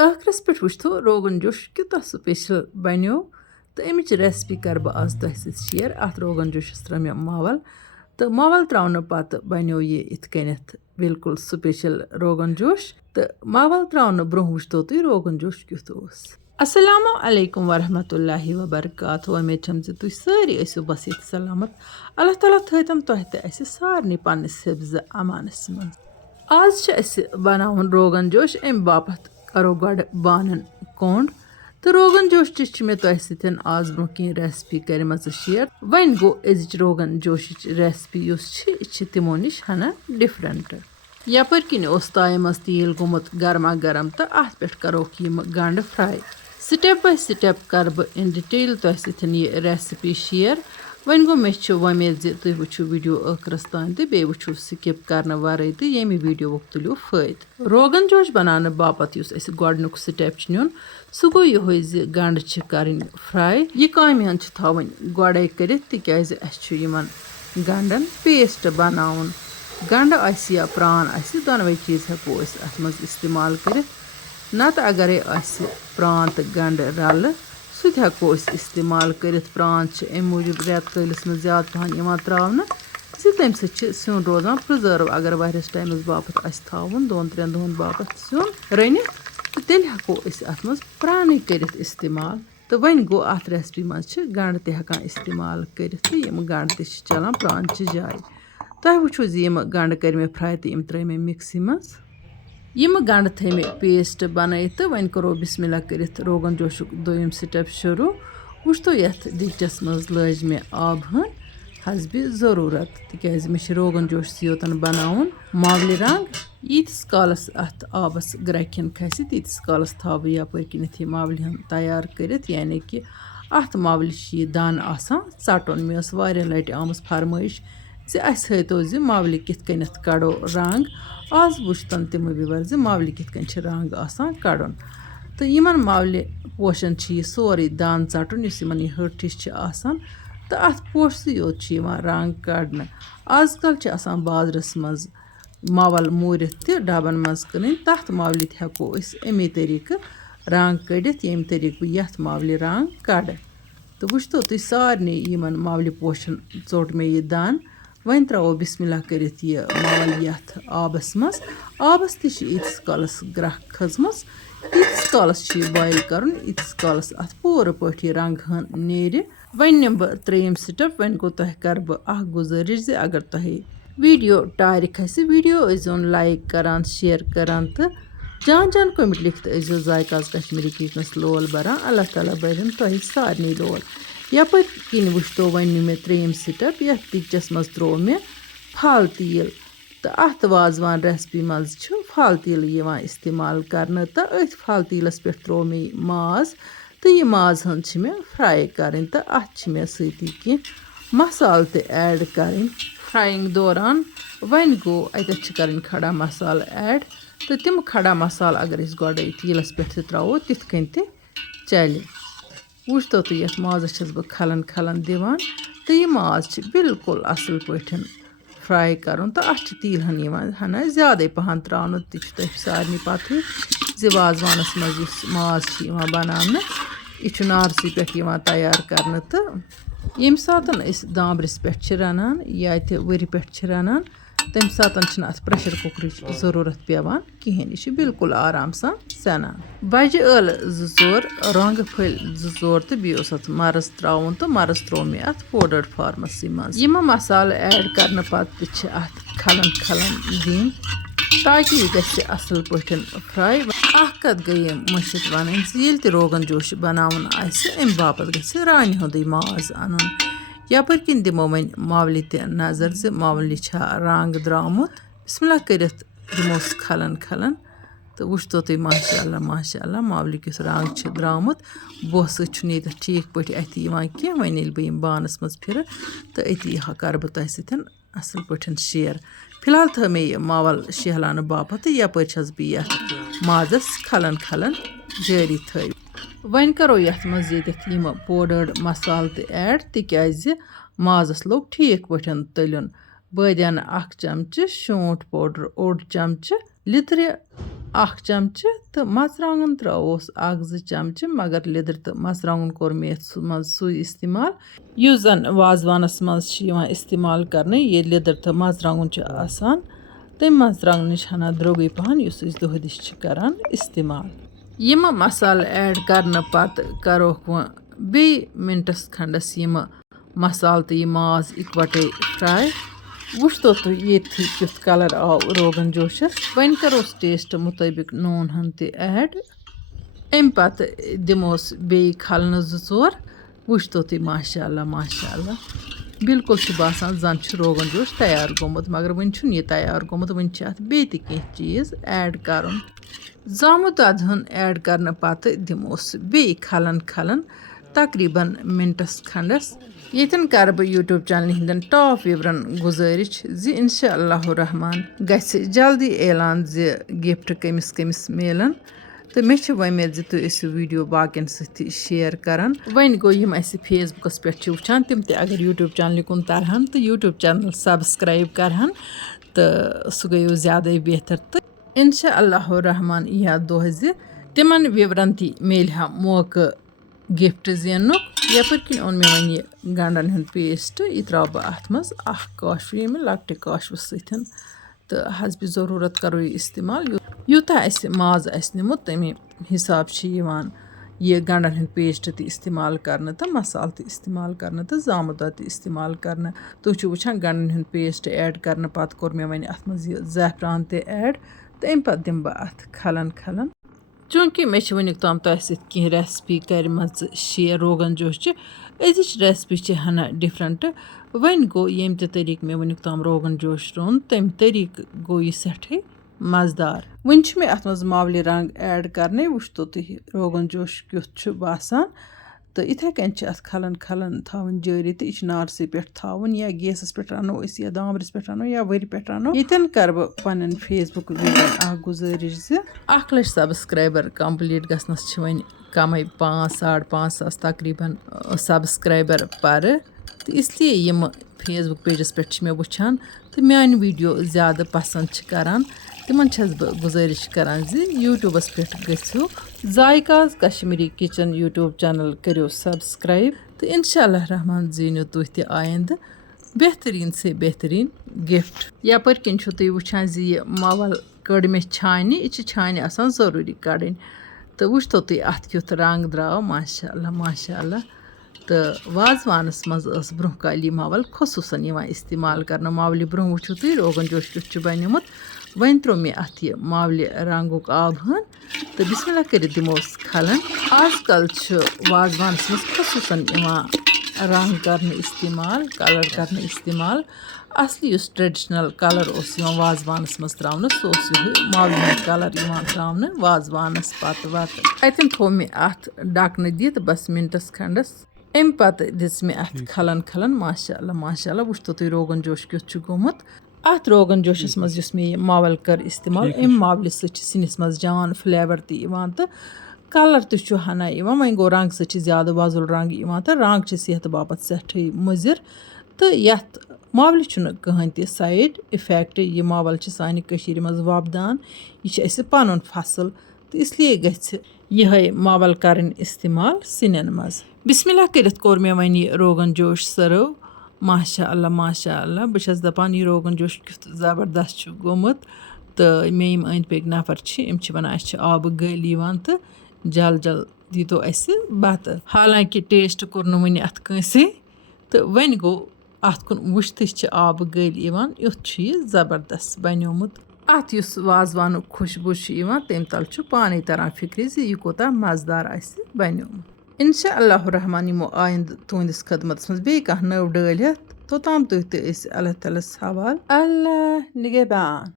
ٲخرس पीठ वुचतो रोगन जोश क्यूता स्पेशल बनो तो अमिच रेसिपी कर बह आज तुह सत शेयर। अत रोगन जोशस त्रा मे मावल तो मावल त्रावन पत बनो ये इत कनिथ बिल्कुल स्पेशल रोगन जोश तो मावल त्रावन ब्रोह वुचतो तुह रोगन जोश क्युथ ओस। अस्सलामु अलैकुम वरहमतुल्लाहि वबरकातुहू। उम्मीद छम जे तुह सारी ऐसो बस ये सलामत। अल्लाह ताला थयतम तुह ते अस सारनी पन्निस हिफ्ज अमानस मज। आज बनावन रोगन जोश अम बापत करो गड बानन कोंड तो रोगन जोश मे तुह सतन आज ब्रोह कह रेसिपी करम share. One go अजिच rogan josh recipe तिमो निश हना डिफरेंट। यपर किन ताय मज तेल गोमुत गर्मा गर्म तो अत पे करोक यम गंड फ्राई। स्टेप बाय स्टेप कर बह इन डिटेल तुह सतन ये रेसिपी शेयर। वन गो मे वमेद जे तुह वुचो वीडियो ٲखरस तान तो बे वुचो स्किप करने वराई तो येमि वीडियो तुलियो फायद। रोगन जोश बनाने बापत युस अस गोडनुक स्टेप नुन सह गो यहोय जे गंड करन फ्राई। यह कामि हन थवन गोडे करित तिक्याज अस यमन गंडन पेस्ट बनाउन। गंड आस या प्रान आस दोनवे चीज हेको अत मज इस्तेमाल करित। नत अगरे आस प्रान तो गंड रल सह हेको इस्तेमाल करित। प्रान अम मूजूब रेत कलिस में ज्यादा पहन त्रावन तम सिन रोजान प्रिजर्व। अगर वारियस टाइमस बापत आस थावन 2-3 दोहन बापत सिन रनित तो तेल हेको अत मज प्रान करित इस्तेमाल। तो वन गो अत रेसिपी मज गंड तक इस्तेमाल करित तो यम गंड चलान प्रान जाय। तुह वुचो यम गंड कर मे फ्राई तो यम त्रे मे मिक्सी मज। यम गंड थे मे पेस्ट बन तो वन करो बिस्मिल्लाह करित रोगन जोशुक दोयम स्टेप शुरू। वुचतो यथ दिचस मज लज मे आब हन हसबि ज़रूरत तिक्याज मे रोगन जोश योतन बनाउन मावली रंग। यीतिस कालस अत आबस ग्रैखन खस तीतिस कालस थाव बह यपर किनथ ये मावली हन तैयार करित। यानी कि अत मावली यह दान आसान षटन। मे वारिया लटि आमस फरमाइश जे अस हतो जे मावली कित कनिथ कड़ो रंग। आज वुचतन तिम व्यूवर जे मावली कित कन रंग आसान कड़न। तो यमन मावली पोशन यह सोरे दान षटन युस यमन यह हट हिश आसान तो अत पोशस योत रंग कड़न। आजकल बाजरस मज मावल मूरित डबन मज कन तथ मावली हेको अमे तरीक रंग कड़ित यम तरीक बह यथ मावली रंग कड़। तो वुचतो तुह सारने यमन मावली पोशन चोट मे यह दान। वन त्रो बिस्मिल्लाह करित यह मावल यथ आबस मज। आबस तीस कालस ग्रह खजमस तीस कालस बॉयल करन यीतिस कालस अत पूर पट रंग हन नेर। वन निम बह त्रेयम स्टेप। वन गो तुह कर बह गुजारिश जे अगर तुह वीडियो टार खस वीडियो अजोन लाइक करान शेयर करान तो जान जान कमेंट लिखत अजो जायकाज कश्मीरी किचनस लोल बरान। अल्लाह ताला बरन तुह सारनी लोल। यपर किन वुचतो वन मे त्रेयम स्टेप यथ दिचस मज त्रो मे फल तेल तो अत वाजवान रेसिपी मज फल तेल इस्तेमाल करने तो अथ फल तेलस पे त्रो मे माज तो यह माज हन मे फ्राई करें तो अत मे सती कह मसाल ते ऐड करें फ्राइंग दौरान। वन गो अत करें खड़ा मसाल ऐड तो तिम खड़ा मसाल अगर गोडे तेलस पे त्रो तिथ कन चल। वुचतो तो ये माजस बह खलन खलन दिवान तो यह माज बिल्कुल असल पठन फ्राई करन तो अत तेल हना ज्यादा पहन त्रावन तुह सारे पता जे वाजवानस मज माज बनाने यह नारसी पे तैयार करने। तो यम सात दामरस पे रनान या वर पे रनान तम सात अत प्रेशर कुकर ज़रूरत पेवान कहें। यह बिल्कुल आराम सान सनान। बज ٲल 2-4 रंग फल 2-4 तो बेस अत मरस त्रावन तो मरस त्रो मे अत पाउडर फार्मस मज। यम मसाल ऐड करने पत अत खलन खलन दिन ताकि यह गि असल पठन फ्राई। कत गई मशित वन ये रोगन जोश बनावन अम बापत ग रान हुंद माज अन। यपर किन दिमो वन मावली ते नजर जे मावली रंग द्रामुत बिस्मिल्लाह करित दिमोस खलन खलन तो वुचतो तुह माशाअल्लाह माशाअल्लाह मावली किस रंग द्रामुत। बोह सत ठीक पे अथ कह वन ये बह बानस मज फिर तो अति कर बह तुह सतन असल पठन शेयर। फिलहाल थो मे यह मावल शहलान बापत यपर बह माजस खलन खलन जारी थो। वन करो यथ मज यम पाउडर्ड मसाल ते ऐड तिक्याज माजस लोग ठीक पठन तलन। बादियान 1 चमच शोंठ पाउडर 1 चमच लित्र 1 चमचह तो मर्चांगन त्रोस 1-2 चमचह मगर लिदर तो मर्चांगन कोर मे सु इस्तेमाल युस जन वाजवानस मज इस्तेमाल करने ये लिदर तो मर्चांगन आसान तम मर्चांगन नश हना द्रोगई पहन युस दोह दिश करान इस्तेमाल यम मसाल ऐड करने पत करोक व बे मिनटस खंडस यम मसाल तो यह माज इकवटे फ्राई वो तो ये कुछ कलर आव रोगन जोशस वन करोस टेस्ट मुताबिक नून हन ते ऐड अम पत दिमोस बे खलन 2-4 वो तो माशाअल्लाह माशाअल्लाह बिल्कुल बासान जन रोगन जोश तैयार गोमुत मगर वन यह तैयार गोमुत वन अत बे चीज़ ऐड कर जामुत अदहन ऐड करने पत दिमोस बे खलन तकरीबन मिनटस खंडस यतन कर बह यूट्यूब चैनल हिंदन टॉप व्यूवरन गुजारिश जी इंशाअल्लाह रहमान गछ जल्दी ऐलान जी गिफ्ट कमिस कमिस मिलन तो मे वमेद जी तुम ऐसो वीडियो बाकियन सत्य शेयर करान वन गो यम अस फेसबुकस पे वुचान तम अगर यूट्यूब चैनल कुन तरहन तो यूट्यूब चैनल सब्सक्राइब करहन तो सह गयो ज़्यादा बेहतर तो इंशाअल्लाह रहमान यह दोह जी तिमन व्यूवरन ती मिलहा मौका गिफ्ट जेनुक यपर किन ओन मे वन यह गंडन हंद पेस्ट यह त्राव बह अत मज काशव ये लकटे काशव सतन तो हसब ज़रूरत करो यह इस्तेमाल यूता माज निमुत तमे हिसाब यह गंडन हंद पेस्ट तो इस्तेमाल करने तो मसाल तो इस्तेमाल करने तो जामुत तो इस्तेमाल करने तुम वुचान गंडन हंद पेस्ट ऐड करने पत कोर मे वन अत मज यह ज़ैफ़रान ते ऐड तो अम पत दिम बह अत खलन चूँकि मे वनिक ताम तह सह रेसिपी कर शेयर रोगन जोश अजिच रेसिपी हना डिफरेंट वन गो यम तरीक मे वनिक ताम रोगन जोश रोन तम तरीक गो यह सठे मज़ेदार वन मे अत मज मावली रंग ऐड करने वो तो तुम रोगन जोश क्युथ बासान तो इथे कन अत खलन थावन जारी तो यह नारसी पे थावन या गैसस पे रनो या दामरस पे रनो या वर पे रनो यन कर बह पन फेसबुक वीडियो गुजारिश ज 1 लाख सब्सक्राइबर कंप्लीट गसनस वन कम 5-5.5 सास तकरीबन सब्सक्राइबर पर तो इसलिए यम फेसबुक पेजस पे मे वुचान तो मान वीडियो ज़्यादा पसंद करान तिमन बह गुजारिश करान जी यूट्यूबस पे गो जायकाज कश्मीरी किचन यूट्यूब चैनल करो सब्सक्राइब तो इंशाअल्लाह रहमान जीनो तुह ते आइंद बेहतरीन से बेहतरीन गिफ्ट यपर किन तुम वुचान जी यह मावल कड़ मे छाने यह छाने आसान ज़रूरी कड़न तो वो तो तुम अत क्युथ रंग द्राव माशाअल्लाह माशाअल्लाह तो वाजवानस मज ब्रोह काल मावल खसूसन इस्तेमाल कर मावल ब्रोह वो तुम रोगन जोश क्युथ बनमुत वन त्रो मे अत यह मावल रंगुक आब हन तो बिस्मिल्लाह कर दिमोस खलन आजकल वाजवानस मज खसूसन रंग कर इस्तेमाल कलर कर इस्तेमाल असली उस ट्रेडिशनल कलर वाजवानस मज त्रावन सह मावल कलर त्रावन वाजवानस पत वत अतन थो मे अत डकन दित बस मिनटस खंडस अम पत दिस मे अत खलन माशाअल्लाह माशाअल्लाह वो तो तुम रोगन जोश क्युथ गोमुत अत रोगन जोशस मज मे मावल कर इस्तेमाल अम मावल सिनिस मज जान फ्लेवर तो कलर तो हना वन गो रंग ज़्यादा वजुल रंग तो रंग सेहत बापत सठे मुजिर तो यथ मावल कहें ते साइड इफेक्ट यह मावल सानि कशीर मज वपदान यह पन फसल तो इसलिए गछ यह मावल कर इस्तेमाल सिनन मज बिस्मिल्लाह करित कोर मे वन यह रोगन जोश सर्व माशाअल्लाह माशाअल्लाह बस दपान यह रोगन जोश क्युथ ज़बरदस्त गोमुत तो मे अंद पक नफर वन आब गल तो जल दीतो बत हालांकि टेस्ट कोर वन अत कंसे तो वन गो अत कुन वुचत आब गल युथ यह ज़बरदस्त बनोमुत अत वाजवान खुशबू तम तल पाने तरह फिक्र यह कोता मज़ेदार बनोमुत इंशाअल्लाह रहमान यमो आइंद तुंदिस खदमत मज बे कह नव डलियत तोताम तुह ते अल्लाह ताला हवाल अल्लाह निगहबान।